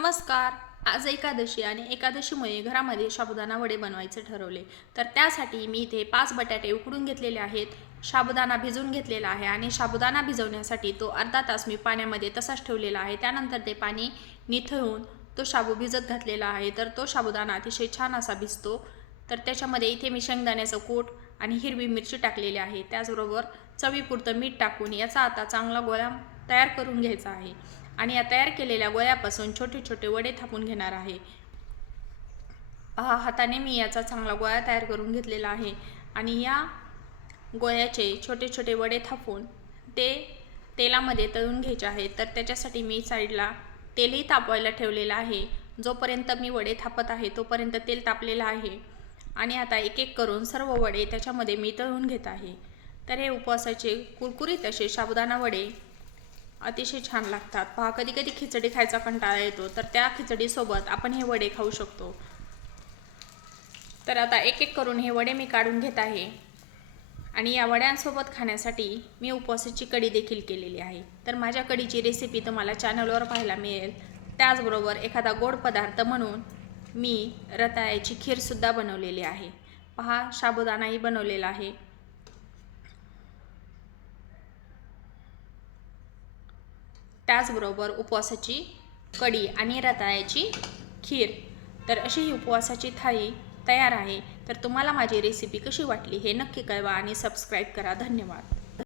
नमस्कार. आज एकादशी आणि एकादशीमुळे घरामध्ये साबुदाणा वडे बनवायचे ठरवले. तर त्यासाठी मी इथे पाच बटाटे उकडून घेतलेले आहेत. साबुदाणा भिजवून घेतलेला आहे आणि साबुदाणा भिजवण्यासाठी तो अर्धा तास मी पाण्यामध्ये तसाच ठेवलेला आहे. त्यानंतर ते पाणी निथळून तो शाबू भिजत घातलेला आहे. तर तो साबुदाणा अतिशय छान असा भिजतो. तर त्याच्यामध्ये इथे मी शेंगदाण्याचं कूट आणि हिरवी मिरची टाकलेली आहे. त्याचबरोबर चवीपुरतं मीठ टाकून याचा आता चांगला गोळा तयार करून घ्यायचा आहे. आणि या तयार केलेल्या गोळ्यापासून छोटे छोटे वडे थापून घेणार आहे. पहा हाताने मी याचा चांगला गोळा तयार करून घेतलेला आहे. आणि या गोळ्याचे छोटे छोटे वडे थापून ते तेलामध्ये तळून घ्यायचे आहे. तर त्याच्यासाठी मी साईडला तेलही तापवायला ठेवलेलं आहे. जोपर्यंत मी वडे थापत आहे तोपर्यंत तेल तापलेलं आहे. आणि आता एक एक करून सर्व वडे त्याच्यामध्ये मी तळून घेत आहे. तर हे उपवासाचे कुरकुरीत असे साबुदाणा वडे अतिशय छान लागतात. पहा कधी कधी खिचडी खायचा कंटाळा येतो तर त्या खिचडीसोबत आपण हे वडे खाऊ शकतो. तर आता एक एक करून हे वडे मी काढून घेत आहे. आणि या वड्यांसोबत खाण्यासाठी मी उपवासाची कढी देखील केलेली आहे. तर माझ्या कढीची रेसिपी तुम्हाला चॅनलवर पाहायला मिळेल. त्याचबरोबर एखादा गोड पदार्थ म्हणून मी रताळ्याची खीरसुद्धा बनवलेली आहे. पहा साबुदाणाही बनवलेला आहे. त्याचबरोबर उपवासाची कढी आणि रताळ्याची खीर. तर अशी ही उपवासाची थाळी तयार आहे. तर तुम्हाला माझी रेसिपी कशी वाटली हे नक्की कळवा आणि सबस्क्राईब करा. धन्यवाद.